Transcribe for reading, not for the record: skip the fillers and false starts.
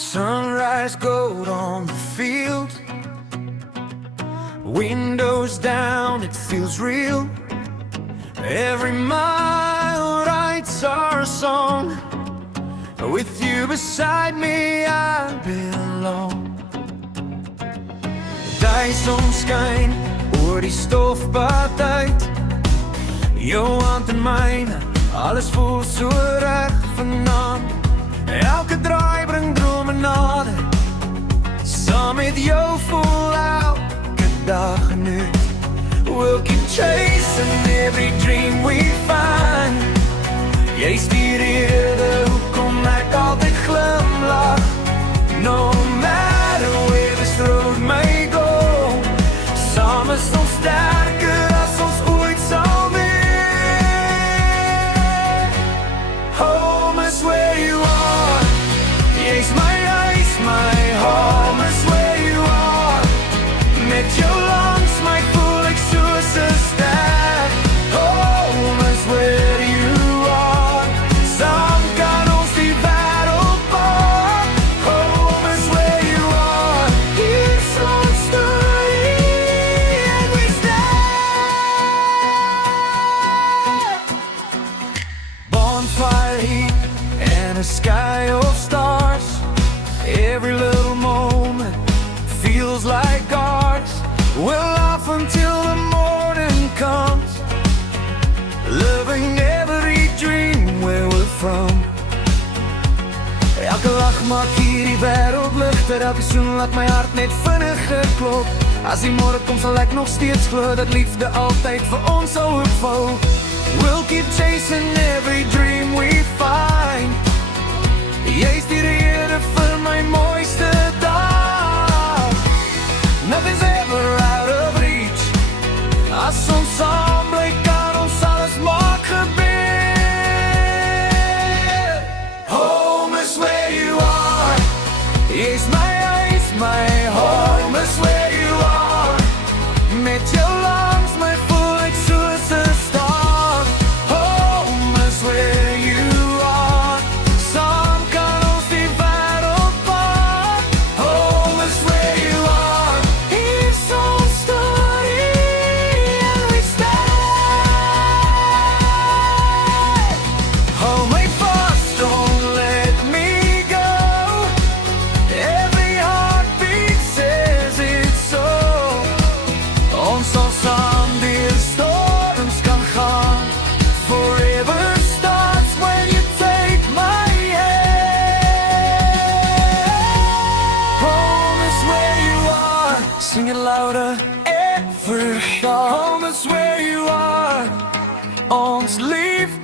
Sunrise gold on the field, windows down, it feels real. Every mile writes our song. With you beside me, I belong. Die som skyn oor die stofbad uit. Jou hand in myne, alles voel so reg vanaand. Elke draai bring drome nader. Saam met jou voel elke dag nuut. We'll keep chasing every dream we find. Jy's die rede hoekom ek altyd glimlag. No matter where this road may go, saam is ons sterker as ons ooit sal wees. Home is where you are. Jy's my huis, my home is where you are. Met jou langs my voel ek soos 'n ster. Home is where you are. Saam kan ons die wêreld maak. Home is where you are. Here's ons story and we stand. Bonfire heat and a sky of stars. Every little moment feels like ours. We'll laugh until the morning comes, living every dream where we're from. Elke lach maak hier die wêreld ligter. Elke soen laat my hart net vinniger klop. As die môre kom sal ek nog steeds glo dat liefde altyd vir ons sal opvou. We'll keep chasing every dream we find. Jy's die rede vir my mooiste dag. Nothing's ever out of reach. As ons saam bly kan ons alles maak gebeur. Home is where you are. Jy's my huis, my home is where you are. Met jou langs my voel ek soos 'n star. Home is where you are. Saam kan ons die wêreld maak. Home is where you are. Here's ons story and we stand. Hold me fast, don't let me go. Every heartbeat says it's so. Ons sal saam deur storms kan gaan. Forever starts when you take my hand. Home is where you are. Sing it louder, ever. Home is where you are. Ons liefde